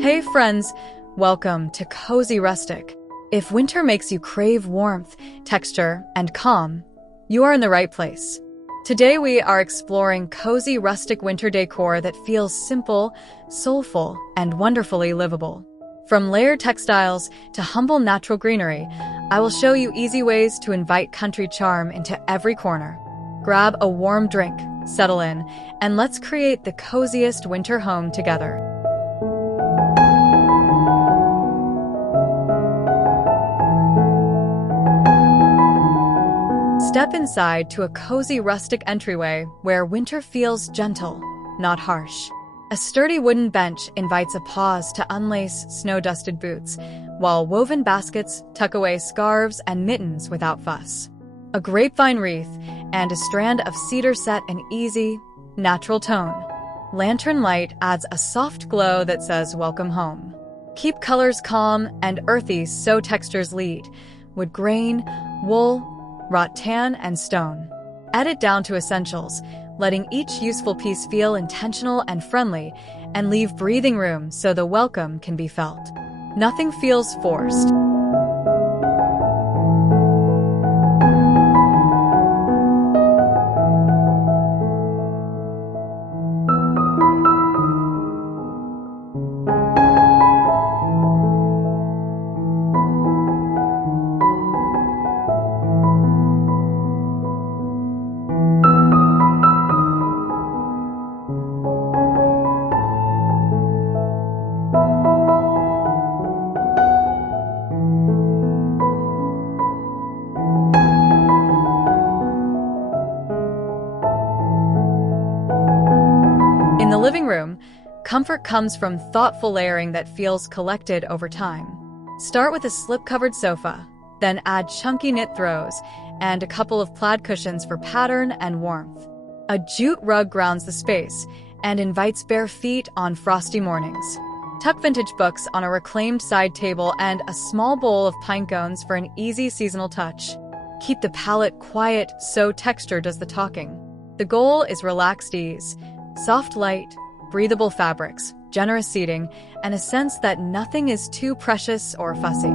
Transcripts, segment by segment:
Hey friends, welcome to Cozy Rustic. If winter makes you crave warmth, texture, and calm, you are in the right place. Today we are exploring cozy rustic winter decor that feels simple, soulful, and wonderfully livable. From layered textiles to humble natural greenery, I will show you easy ways to invite country charm into every corner. Grab a warm drink, settle in, and let's create the coziest winter home together. Step inside to a cozy rustic entryway where winter feels gentle, not harsh. A sturdy wooden bench invites a pause to unlace snow-dusted boots, while woven baskets tuck away scarves and mittens without fuss. A grapevine wreath and a strand of cedar set an easy, natural tone. Lantern light adds a soft glow that says welcome home. Keep colors calm and earthy so textures lead. Wood grain, wool, wrought tan, and stone. Add it down to essentials, letting each useful piece feel intentional and friendly, and leave breathing room so the welcome can be felt. Nothing feels forced. In the living room, comfort comes from thoughtful layering that feels collected over time. Start with a slip-covered sofa, then add chunky knit throws and a couple of plaid cushions for pattern and warmth. A jute rug grounds the space and invites bare feet on frosty mornings. Tuck vintage books on a reclaimed side table and a small bowl of pine cones for an easy seasonal touch. Keep the palette quiet so texture does the talking. The goal is relaxed ease. Soft light, breathable fabrics, generous seating, and a sense that nothing is too precious or fussy.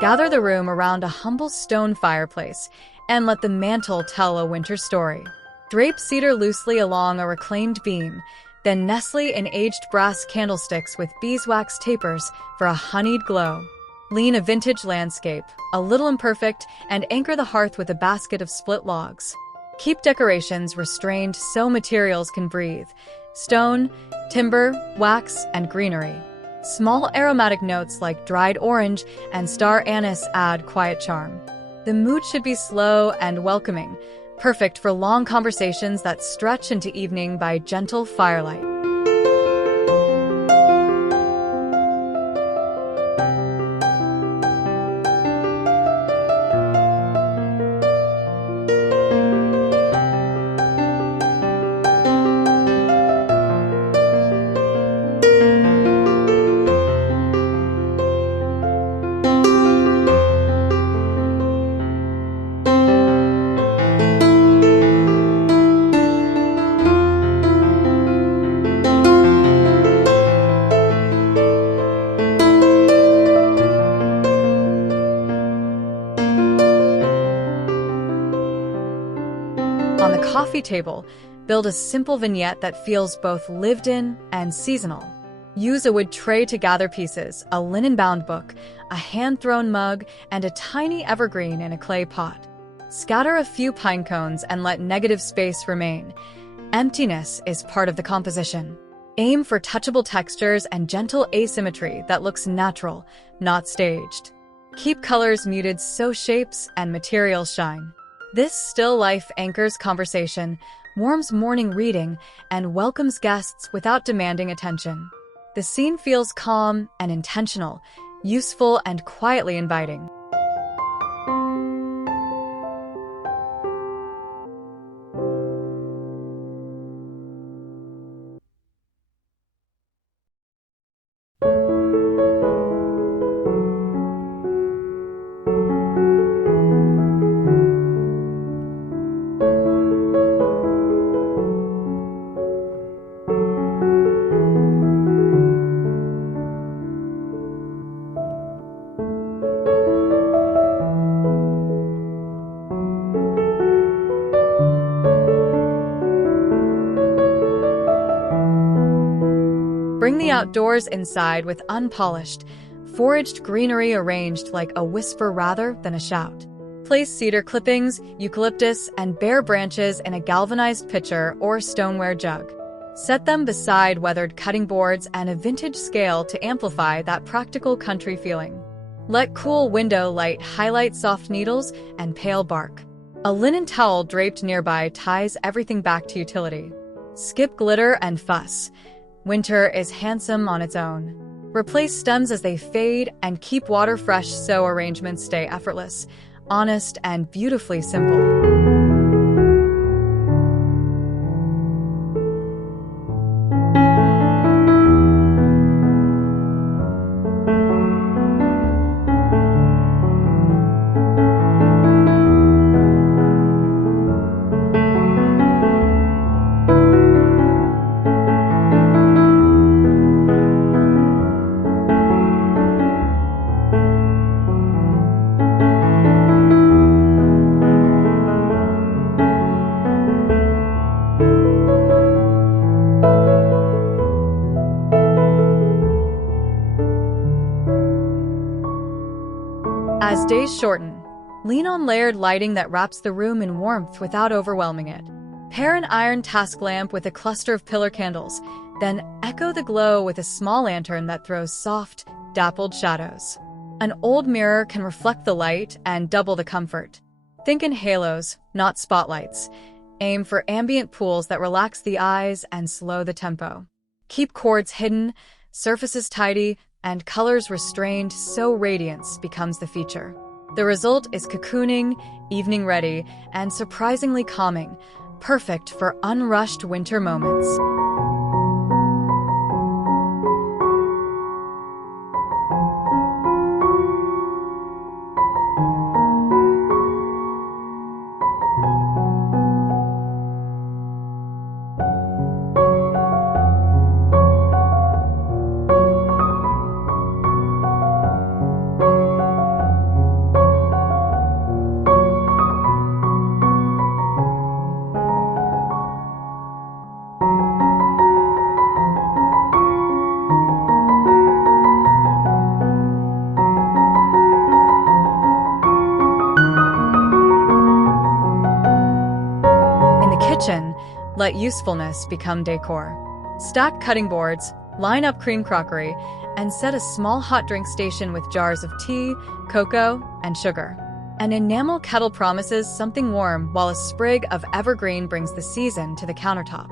Gather the room around a humble stone fireplace and let the mantel tell a winter story. Drape cedar loosely along a reclaimed beam, then nestle in aged brass candlesticks with beeswax tapers for a honeyed glow. Lean a vintage landscape, a little imperfect, and anchor the hearth with a basket of split logs. Keep decorations restrained so materials can breathe: stone, timber, wax, and greenery. Small aromatic notes like dried orange and star anise add quiet charm. The mood should be slow and welcoming, perfect for long conversations that stretch into evening by gentle firelight. On the coffee table, build a simple vignette that feels both lived in and seasonal. Use a wood tray to gather pieces, a linen-bound book, a hand-thrown mug, and a tiny evergreen in a clay pot. Scatter a few pine cones and let negative space remain. Emptiness is part of the composition. Aim for touchable textures and gentle asymmetry that looks natural, not staged. Keep colors muted so shapes and materials shine. This still life anchors conversation, warms morning reading, and welcomes guests without demanding attention. The scene feels calm and intentional, useful and quietly inviting. Bring the outdoors inside with unpolished, foraged greenery arranged like a whisper rather than a shout. Place cedar clippings, eucalyptus, and bare branches in a galvanized pitcher or stoneware jug. Set them beside weathered cutting boards and a vintage scale to amplify that practical country feeling. Let cool window light highlight soft needles and pale bark. A linen towel draped nearby ties everything back to utility. Skip glitter and fuss. Winter is handsome on its own. Replace stems as they fade and keep water fresh so arrangements stay effortless, honest, and beautifully simple. As days shorten, lean on layered lighting that wraps the room in warmth without overwhelming it. Pair an iron task lamp with a cluster of pillar candles, then echo the glow with a small lantern that throws soft, dappled shadows. An old mirror can reflect the light and double the comfort. Think in halos, not spotlights. Aim for ambient pools that relax the eyes and slow the tempo. Keep cords hidden, surfaces tidy, and colors restrained so radiance becomes the feature. The result is cocooning, evening-ready, and surprisingly calming, perfect for unrushed winter moments. Let usefulness become decor. Stack cutting boards, line up cream crockery, and set a small hot drink station with jars of tea, cocoa, and sugar. An enamel kettle promises something warm, while a sprig of evergreen brings the season to the countertop.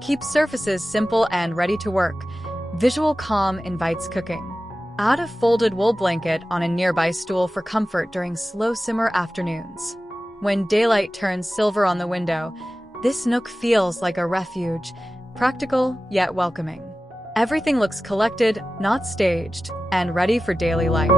Keep surfaces simple and ready to work. Visual calm invites cooking. Add a folded wool blanket on a nearby stool for comfort during slow simmer afternoons. When daylight turns silver on the window, this nook feels like a refuge, practical yet welcoming. Everything looks collected, not staged, and ready for daily life.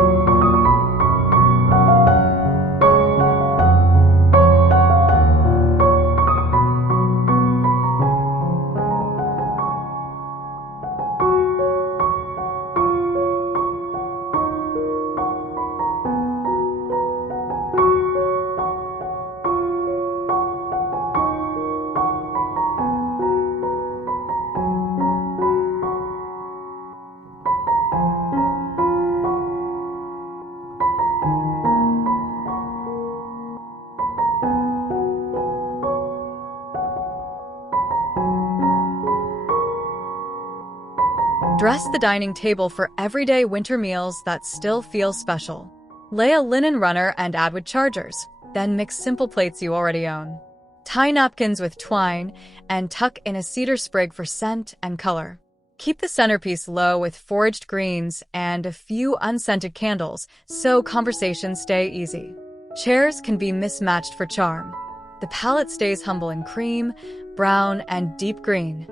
Dress the dining table for everyday winter meals that still feel special. Lay a linen runner and add wood chargers, then mix simple plates you already own. Tie napkins with twine and tuck in a cedar sprig for scent and color. Keep the centerpiece low with foraged greens and a few unscented candles so conversations stay easy. Chairs can be mismatched for charm. The palette stays humble in cream, brown, and deep green.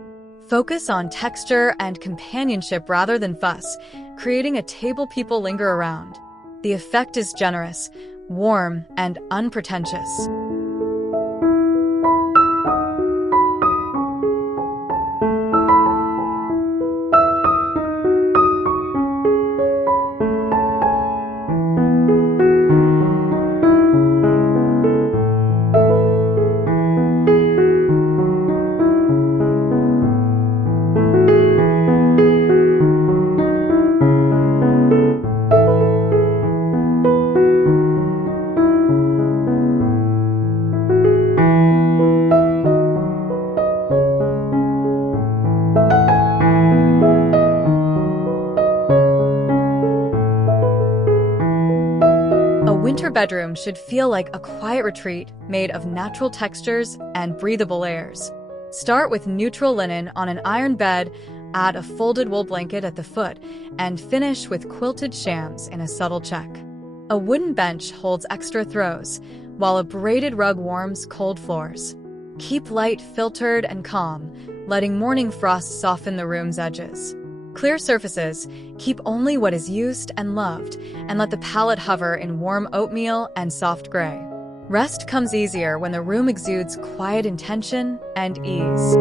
Focus on texture and companionship rather than fuss, creating a table people linger around. The effect is generous, warm, and unpretentious. A winter bedroom should feel like a quiet retreat made of natural textures and breathable layers. Start with neutral linen on an iron bed, add a folded wool blanket at the foot, and finish with quilted shams in a subtle check. A wooden bench holds extra throws, while a braided rug warms cold floors. Keep light filtered and calm, letting morning frost soften the room's edges. Clear surfaces, keep only what is used and loved, and let the palette hover in warm oatmeal and soft gray. Rest comes easier when the room exudes quiet intention and ease.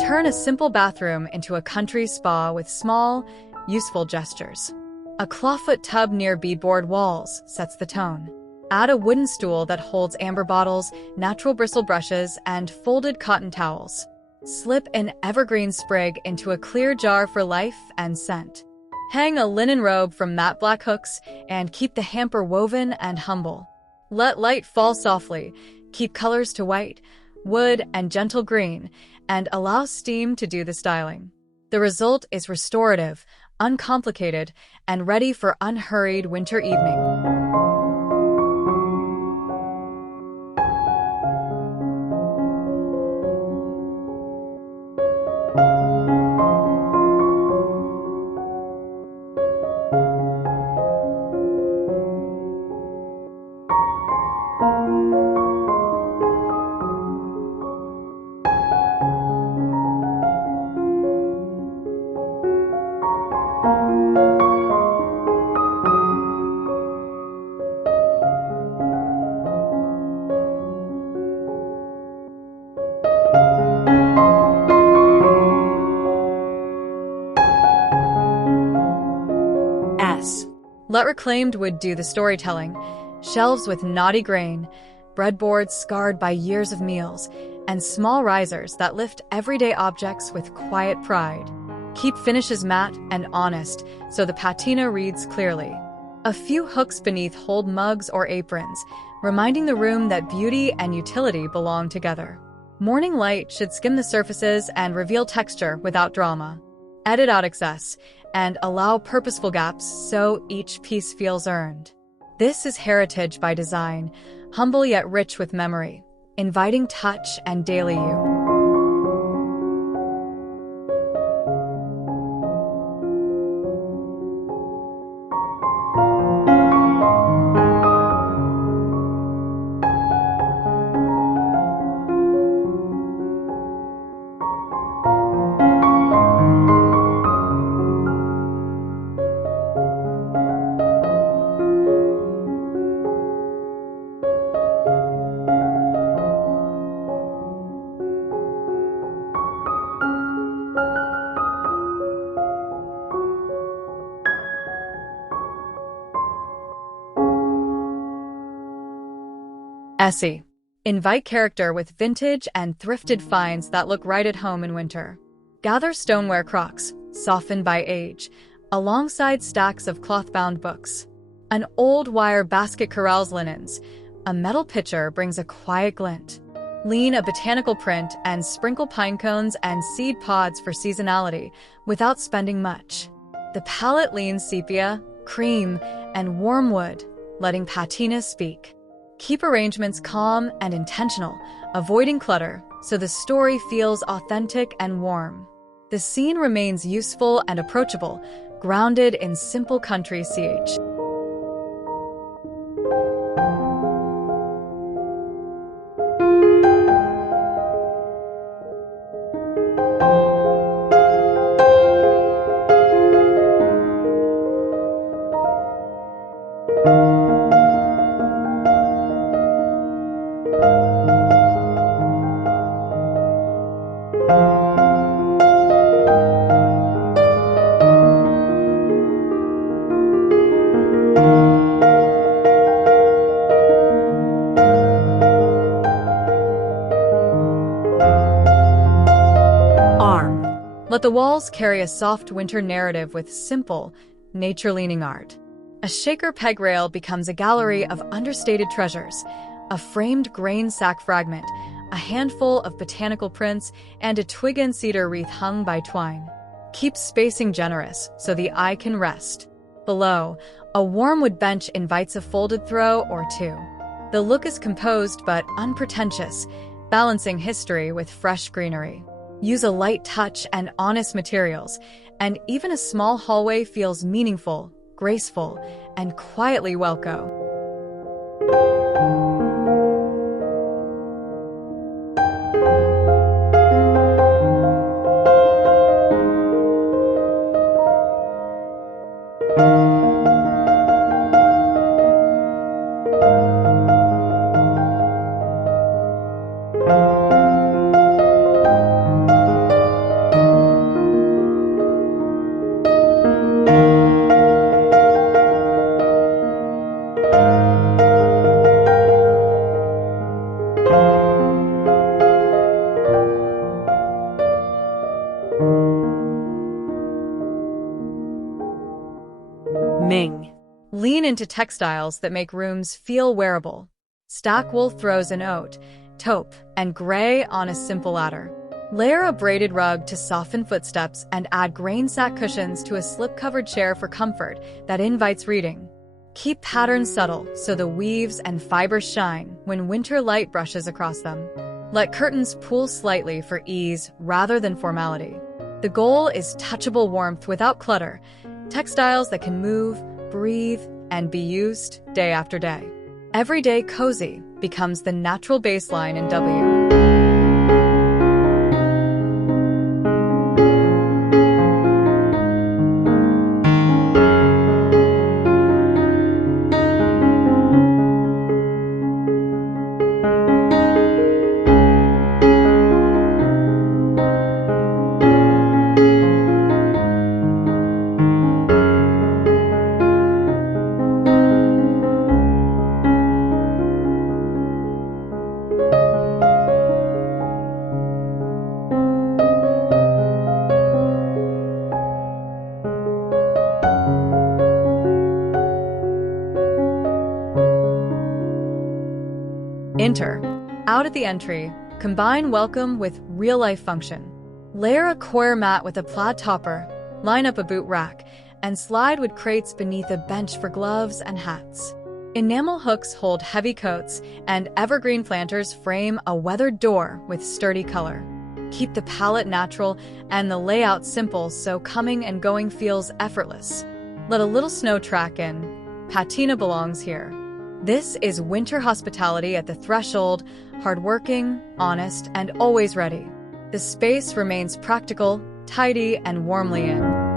Turn a simple bathroom into a country spa with small, useful gestures. A clawfoot tub near beadboard walls sets the tone. Add a wooden stool that holds amber bottles, natural bristle brushes, and folded cotton towels. Slip an evergreen sprig into a clear jar for life and scent. Hang a linen robe from matte black hooks and keep the hamper woven and humble. Let light fall softly, keep colors to white, wood, and gentle green, and allow steam to do the styling. The result is restorative, uncomplicated, and ready for unhurried winter evening. Let reclaimed wood do the storytelling. Shelves with knotty grain, breadboards scarred by years of meals, and small risers that lift everyday objects with quiet pride. Keep finishes matte and honest so the patina reads clearly. A few hooks beneath hold mugs or aprons, reminding the room that beauty and utility belong together. Morning light should skim the surfaces and reveal texture without drama. Edit out excess and allow purposeful gaps so each piece feels earned. This is heritage by design, humble yet rich with memory, inviting touch and daily you. Essie. Invite character with vintage and thrifted finds that look right at home in winter. Gather stoneware crocks, softened by age, alongside stacks of cloth-bound books. An old wire basket corrals linens. A metal pitcher brings a quiet glint. Lean a botanical print and sprinkle pine cones and seed pods for seasonality without spending much. The palette leans sepia, cream, and warm wood, letting patina speak. Keep arrangements calm and intentional, avoiding clutter, so the story feels authentic and warm. The scene remains useful and approachable, grounded in simple country CH. Let the walls carry a soft winter narrative with simple, nature-leaning art. A shaker peg rail becomes a gallery of understated treasures, a framed grain sack fragment, a handful of botanical prints, and a twig and cedar wreath hung by twine. Keep spacing generous so the eye can rest. Below, a warm wood bench invites a folded throw or two. The look is composed but unpretentious, balancing history with fresh greenery. Use a light touch and honest materials, and even a small hallway feels meaningful, graceful, and quietly welcome. Lean into textiles that make rooms feel wearable. Stack wool throws in oat, taupe, and gray on a simple ladder. Layer a braided rug to soften footsteps and add grain sack cushions to a slip-covered chair for comfort that invites reading. Keep patterns subtle so the weaves and fibers shine when winter light brushes across them. Let curtains pool slightly for ease rather than formality. The goal is touchable warmth without clutter, textiles that can move, breathe, and be used day after day. Everyday cozy becomes the natural baseline in W. Enter. Out at the entry, combine welcome with real-life function. Layer a coir mat with a plaid topper, line up a boot rack, and slide wood crates beneath a bench for gloves and hats. Enamel hooks hold heavy coats, and evergreen planters frame a weathered door with sturdy color. Keep the palette natural and the layout simple so coming and going feels effortless. Let a little snow track in. Patina belongs here. This is winter hospitality at the threshold, hardworking, honest, and always ready. The space remains practical, tidy, and warmly in.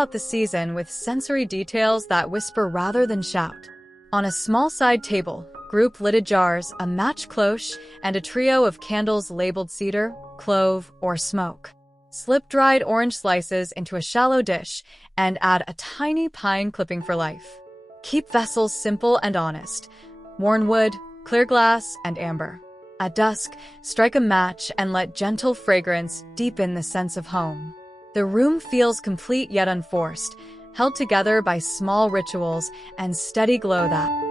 out the season with sensory details that whisper rather than shout. On a small side table, group lidded jars, a match cloche, and a trio of candles labeled cedar, clove, or smoke. Slip dried orange slices into a shallow dish and add a tiny pine clipping for life. Keep vessels simple and honest. Worn wood, clear glass, and amber. At dusk, strike a match and let gentle fragrance deepen the sense of home. The room feels complete yet unforced, held together by small rituals and steady glow that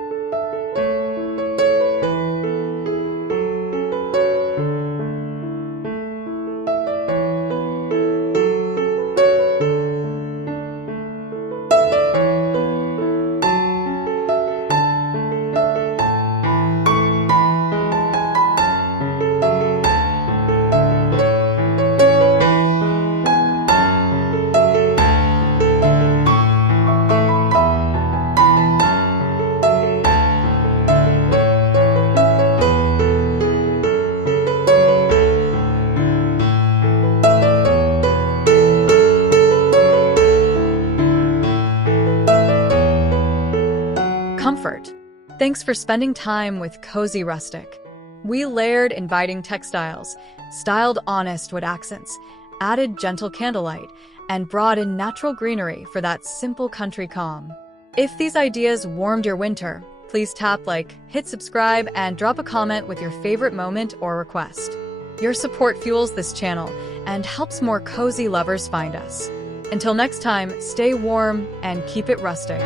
comfort. Thanks for spending time with Cozy Rustic. We layered inviting textiles, styled honest wood accents, added gentle candlelight, and brought in natural greenery for that simple country calm. If these ideas warmed your winter, please tap like, hit subscribe, and drop a comment with your favorite moment or request. Your support fuels this channel and helps more cozy lovers find us. Until next time, stay warm and keep it rustic.